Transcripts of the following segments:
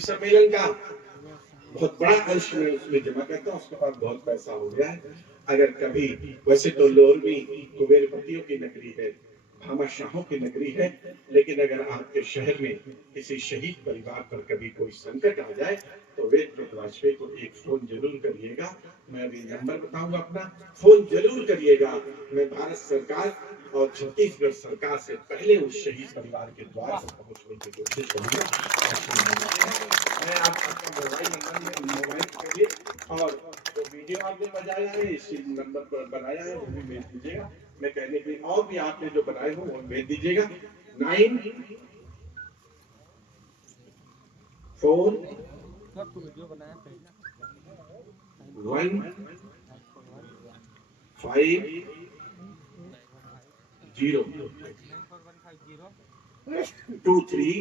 सम्मेलन का बहुत बड़ा अंश में उसमें जमा करता हूँ। उसके पास बहुत पैसा हो गया है। अगर कभी, वैसे तो लोरवी कुबेरपतियों की नगरी है, भामाशाहों की नगरी है, लेकिन अगर आपके शहर में किसी शहीद परिवार पर कभी कोई संकट आ जाए तो वेद वाजपेयी को एक फोन जरूर करिएगा। मैं अभी नंबर बताऊंगा अपना, फोन जरूर करिएगा। मैं भारत सरकार और छत्तीसगढ़ सरकार से पहले उस शहीद परिवार के द्वार पर पहुंचने की कोशिश करूंगा। मैं आपका मोबाइल करिए और जो वीडियो आपने बनाया है इसी नंबर पर बनाया है वो भी भेज दीजिएगा। मैं कहने के लिए और भी आपने जो बनाए हो वो भेज दीजिएगा। 9 4 1 5 0 2 3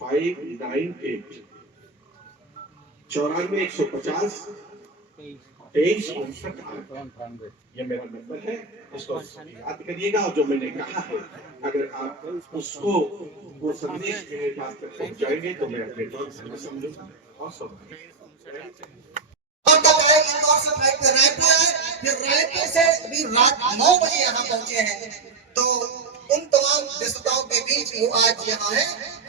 5 9 8 94 150 23 59। ये मेरा नंबर है, इसको याद करिएगा। और जो मैंने कहा है अगर आप उसको वो संदेश मेरे पास तक पहुंचाएंगे तो मैं अपने तौर से समझूंगा। और सब इंदौर से फ्लाइट में रायपुर है, फिर रायपुर से अभी रात 9 बजे यहाँ पहुंचे हैं। तो उन तमाम व्यस्तताओं के बीच वो आज यहाँ है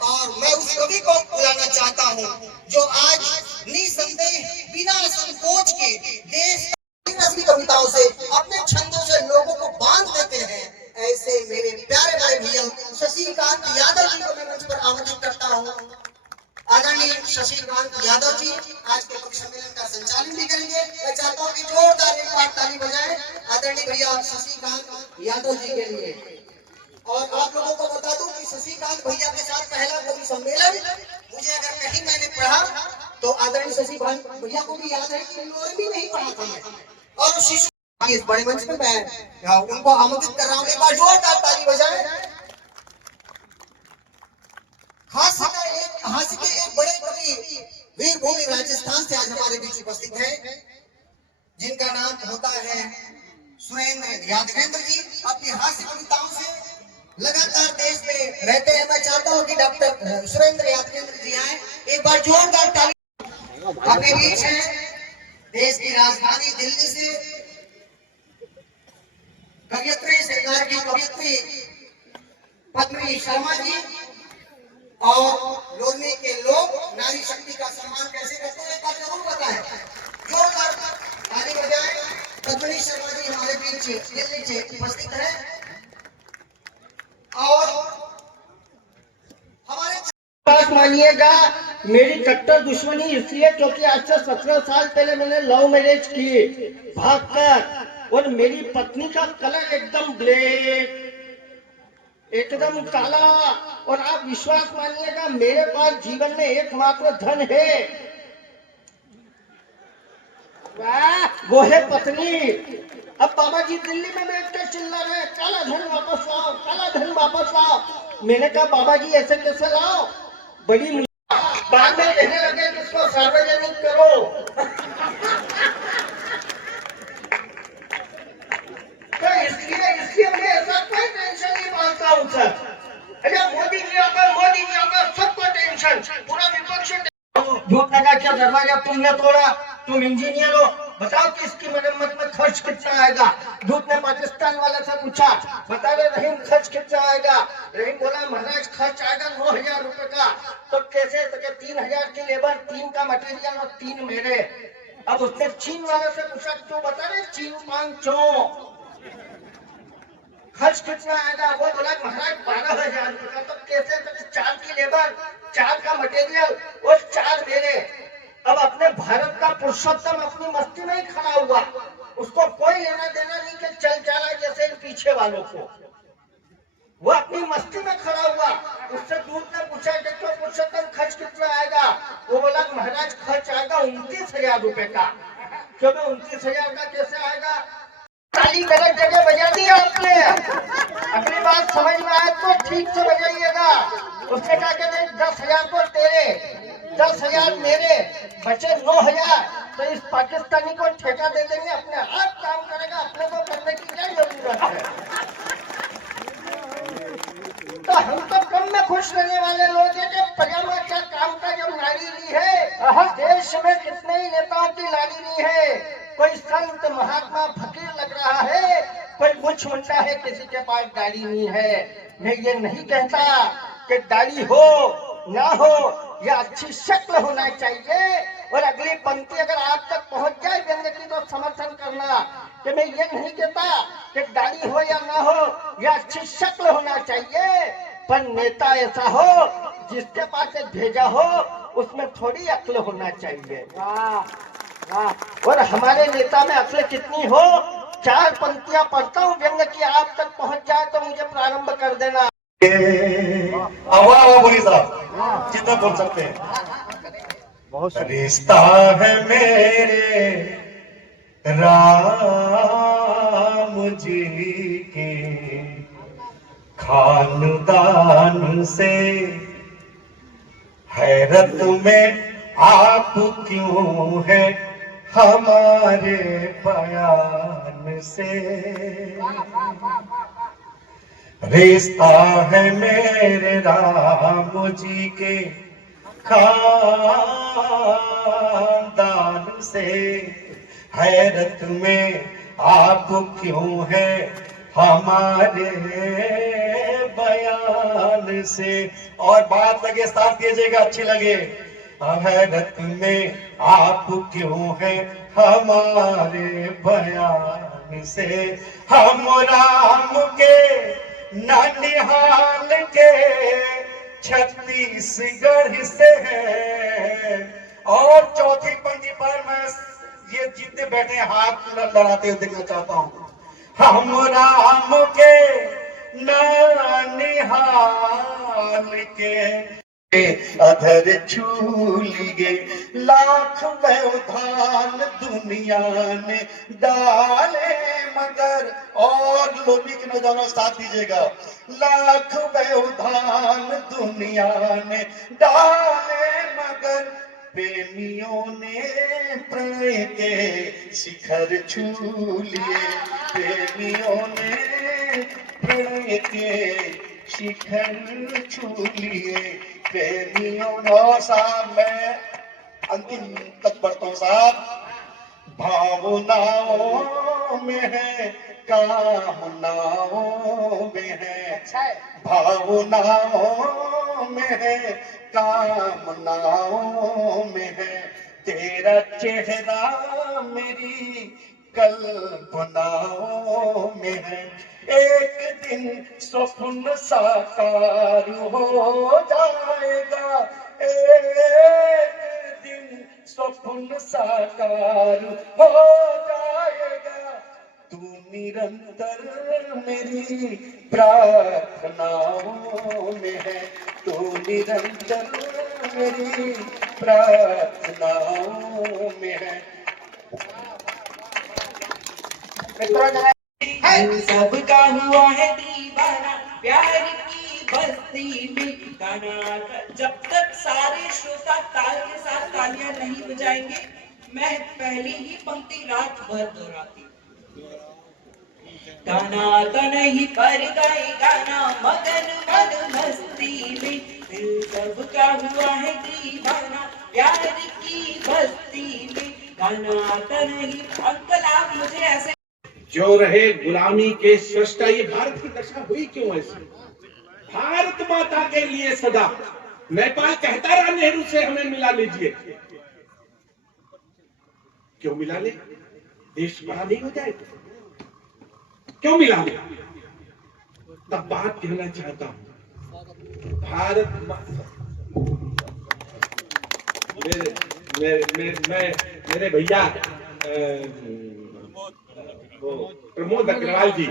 और मैं उस कवि को बुलाना चाहता हूँ जो आज निसंदेह बिना संकोच के देश की कविताओं से अपने छंदों से लोगों को बांध देते हैं। ऐसे मेरे प्यारे बड़े भैया शशिकांत यादव जी को मैं मंच पर आमंत्रित करता हूँ। आदरणीय शशिकांत यादव जी आज के कवि सम्मेलन का संचालन भी करेंगे। मैं चाहता हूँ कि जोरदार एक बार ताली बजाएं आदरणीय भैया शशिकांत यादव जी के लिए। और आप लोगों को बता दूं कि शशिकांत भैया के साथ पहला कवि सम्मेलन मुझे अगर कहीं मैंने पढ़ा तो आदरणीय शशिकांत भैया को भी याद है कि भी नहीं पढ़ा था मैं। और शिशु इस बड़े मंच में मैं उनको आमंत्रित कर रहा हूँ। एक बार जोरदार ताली बजाएं। हास्य के एक बड़े कवि वीरभूमि राजस्थान से आज हमारे बीच उपस्थित हैं जिनका नाम होता है सुरेंद्र यादवेंद्र जी। अपनी हास्य कविताओं से लगातार देश में रहते हैं। मैं चाहता हूं कि डॉक्टर सुरेंद्र यादवेंद्र जी आए। एक बार जोरदार ताली अपने बीच है। देश की राजधानी दिल्ली से कवियत्री सरकार की कवियत्री पद्मिनी शर्मा जी और लोरमी के लोग नारी शक्ति का सम्मान कैसे करते हैं का जरूर पता है। जोरदार ताली बजाएं। पद्मिनी शर्मा जी हमारे बीच दिल्ली से उपस्थित है और हमारे बात मानिएगा मेरी कट्टर दुश्मनी इसलिए क्योंकि आज से 17 साल पहले मैंने लव मैरिज की भागकर और मेरी पत्नी का कलर एकदम ब्लैक एकदम काला। और आप विश्वास मानिएगा मेरे पास जीवन में एकमात्र धन है वो है पत्नी। अब बाबा जी दिल्ली में बैठकर चिल्ला रहे काला धन वापस लाओ, काला धन वापस लाओ। मैंने कहा बाबा जी ऐसे कैसे लाओ, बड़ी बाद में कहने लगे कि इसको सार्वजनिक करो। तो इसलिए मैं ऐसा कोई टेंशन नहीं मानता हूँ सर। अच्छा मोदी जी होगा सबको टेंशन, पूरा विपक्ष झूठ लगा क्या दरवाजा तुमने तोड़ा, तुम इंजीनियर हो, बताओ कि इसकी मरम्मत में खर्च कितना आएगा। दूध ने पाकिस्तान वाले से पूछा, बता रहे रहीम खर्च कितना आएगा। रहीम बोला महाराज खर्च आएगा 9,000 रुपए का। तो कैसे तो 3,000 की लेबर, 3 का मटेरियल और 3 मेरे। अब उसने चीन वाले से पूछा तो बता रहे चीन 500 खर्च कितना आएगा। वो बोला महाराज 12,000 रुपए का। तो कैसे तो 4 की लेबर, 4 का मटेरियल और 4 मेरे। अब अपने भारत का पुरुषोत्तम अपनी मस्ती में ही खड़ा हुआ, उसको कोई लेना देना नहीं कि चल चला जैसे इन पीछे वालों को। वो अपनी मस्ती में खड़ा हुआ। उससे दूध ने पूछा कि तो पुरुषोत्तम खर्च कितना आएगा। वो बोला महाराज खर्च आएगा 29,000 रुपए का। क्योंकि 29,000 का कैसे आएगा। ताली गलत जगह बजा दी आपने। अपनी बात समझ में आए तो ठीक से बजाइएगा। उसने कहा कि 10,000 तो तेरे, 10,000 मेरे, बचे 9,000। तो इस पाकिस्तानी को ठेका दे देंगे, अपने आप काम करेगा, अपने को करने की क्या जरूरत है। तो हम तो कम में खुश रहने वाले लोग हैं कि पजामा क्या काम होता है किसी के पास दाढ़ी नहीं है। मैं ये नहीं कहता कि दाढ़ी हो ना हो, या अच्छी शक्ल होना चाहिए। और अगली पंक्ति अगर आप तक पहुंच जाए व्यंग्य की तो समर्थन करना कि मैं ये नहीं कहता कि दाढ़ी हो या ना हो, या अच्छी शक्ल होना चाहिए, पर नेता ऐसा हो जिसके पास एक भेजा हो उसमें थोड़ी अक्ल होना चाहिए। वाह वाह। और हमारे नेता में अक्ल कितनी हो, 4 पंक्तियां पढ़ता हूँ व्यंग्य की, आप तक पहुंच जाए तो मुझे प्रारंभ कर देना। आवाज बोली साहब जितना बोल सकते हैं। रिश्ता है मेरे राम जी के खानदान से, हैरत में आप क्यों है हमारे बयान से। रिश्ता है मेरे राम जी के खानदान से, हैरत में आप क्यों है हमारे बयान से। और बात लगे साथ दीजिएगा, अच्छी लगे। हैरत में आप क्यों है हमारे बयान से। हम राम के ननिहाल के छत्तीसगढ़ से है। और चौथी पंक्ति पर मैं ये जितने बैठे हाथ लड़ाते हुए देखना चाहता हूं। हम राम के ननिहाल के अधर छू लिए, लाख व्यवधान दुनिया ने डाले मगर। और लोभी के नौजवानों साथ दीजिएगा। लाख व्यवधान दुनिया ने डाले मगर, प्रेमियों ने प्रणय के शिखर छू लिए। प्रेमियों ने प्रणय के शिखर छू लिए। प्रेमियों साहब, मैं अंतिम तक पढ़ता हूँ साहब। भावनाओं में है कामनाओं में है, भावनाओं में है कामनाओं में है। तेरा चेहरा मेरी कल्पनाओं में है। एक दिन स्वप्न साकार हो जाएगा। एक दिन स्वप्न साकार हो जाएगा। तू निरंतर मेरी प्रार्थनाओं में है। तू निरंतर मेरी प्रार्थनाओं में है। सबका हुआ है दीवाना प्यार की बस्ती में गाना। जब तक सारे श्रोता ताल के साथ तालियां नहीं बजाएंगे, मैं पहली ही पंक्ति रात भर दोहराती। गाना तो नहीं पर गाए गाना मगन मन मस्ती में। दिल सबका हुआ है दीवाना प्यार की बस्ती में गाना तो नहीं। अंकल आप मुझे ऐसे जो रहे गुलामी के सृष्टा। ये भारत की दशा हुई क्यों ऐसी? भारत माता के लिए सदा। नेपाल कहता रहा नेहरू से हमें मिला लीजिए। क्यों मिला ले? देश बड़ा नहीं हो जाए? क्यों मिला ले? तब बात कहना चाहता हूं, भारत मेरे भैया प्रमोद अग्रवाल जी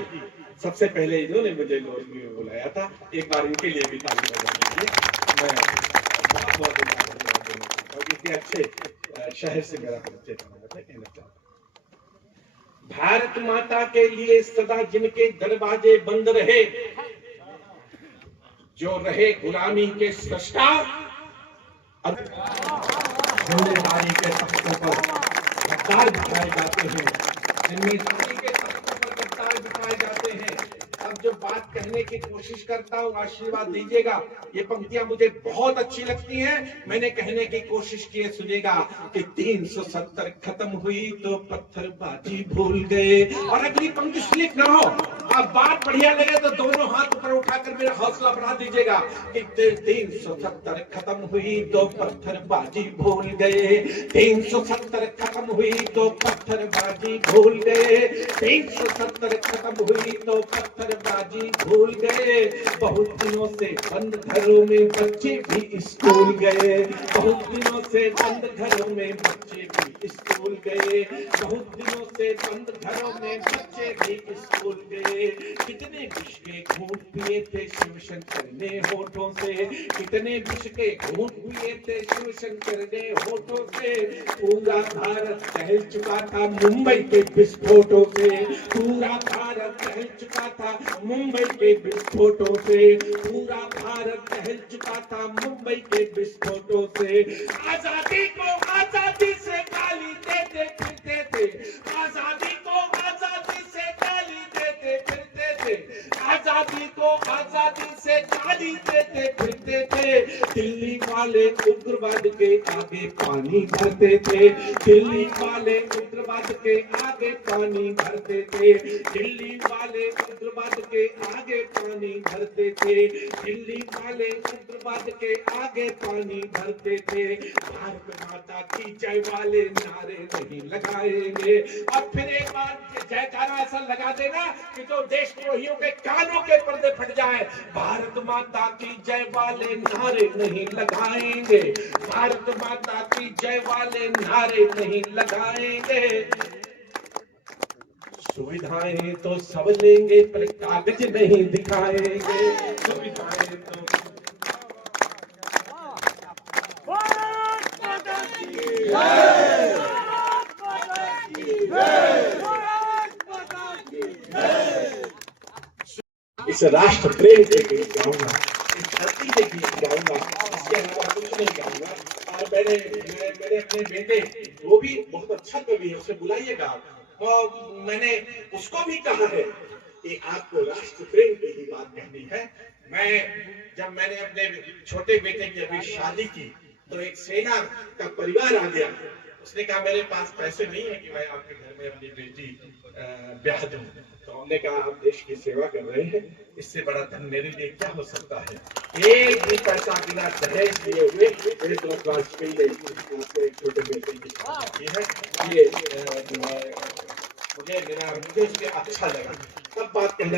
सबसे पहले इन्होंने मुझे लोरमी में बुलाया था। एक बार इनके लिए भी ताली बजा दीजिए। मैं बहुत इतने अच्छे शहर से मेरा परिचय कहना चाहता हूँ। भारत माता के लिए सदा जिनके दरवाजे बंद रहे, जो रहे गुलामी के सृष्टा। जिम्मेदारी के तख्तों पर गद्दार बिठाए जाते हैं। जिम्मेदारी के तख्तों पर गद्दार बिठाए जाते हैं। अब जो बात कहने की कोशिश करता हूँ, आशीर्वाद दीजिएगा। ये पंक्तियां मुझे बहुत अच्छी लगती हैं। मैंने कहने की कोशिश की है, सुनेगा कि 370 खत्म हुई तो पत्थरबाजी भूल गए। और अगली पंक्ति स्लिप ना हो, अब बात बढ़िया लगे तो दोनों हाथ ऊपर उठाकर मेरा हौसला बढ़ा दीजिएगा कि 370 खत्म हुई तो पत्थरबाजी भूल गए, 370 खत्म हुई तो पत्थरबाजी भूल गए, 370 खत्म हुई तो पत्थरबाजी भूल गए। बहुत दिनों से बंद घरों में बच्चे भी स्कूल गए, बहुत दिनों से बंद घरों में बच्चे भी स्कूल गए, बहुत दिनों से बंद घरों में बच्चे भी स्कूल गए। कितने विष के घूंट पिए थे शिवशंकर ने होठों से, कितने विष के घूंट पिए थे शिवशंकर ने होठों से। पूरा भारत टहल चुका था मुंबई के विस्फोटों से, पूरा भारत टहल चुका था मुंबई के विस्फोटों से, पूरा भारत टहल चुका था मुंबई के विस्फोटों से। आजादी को आजादी से गाली देते फिरते थे, आजादी को आजादी से गाली देते फिरते थे, आजादी को आजादी से गाली देते फिरते थे। दिल्ली वाले उग्रवाद के आगे पानी भरते थे, दिल्ली वाले उग्रवाद के आगे पानी भरते थे, दिल्ली वाले उग्रवाद के आगे पानी भरते थे, दिल्ली वाले उग्रवाद के आगे पानी भरते थे। भारत माता की जय वाले नारे नहीं लगाएंगे। और फिर एक बार जयकारा ऐसा लगा देना कि जो देशद्रोहियों के कानों के पर्दे फट जाए। भारत माता की जय वाले नारे नहीं लगाएंगे, भारत माता की जय वाले नारे नहीं लगाएंगे। सुविधाएं तो सब लेंगे पर कागज नहीं दिखाएंगे, सुविधाएं तो इस राष्ट्र प्रेम के गीत गाऊंगा, इस धरती के गीत गाऊंगा, इसके अलावा कुछ नहीं गाऊंगा। और मेरे अपने बेटे वो भी बहुत अच्छा कवि है, उसे बुलाइएगा। और मैंने उसको भी कहा है कि आपको राष्ट्र प्रेम की ही बात कहनी है। जब मैंने अपने छोटे बेटे की अभी शादी की तो एक सेना का परिवार आ गया। उसने कहा मेरे पास पैसे नहीं है कि मैं आपके घर में अपनी बेटी ब्याह दूं। तो हमने कहा आप देश की सेवा कर रहे हैं, इससे बड़ा धन मेरे लिए क्या हो सकता है। एक भी पैसा बिना दहेज दिए हुए एक वाजपेयी ने आपके एक छोटे बेटे की शादी की है। ये मुझे उसके अच्छा लगा। तब बात कहना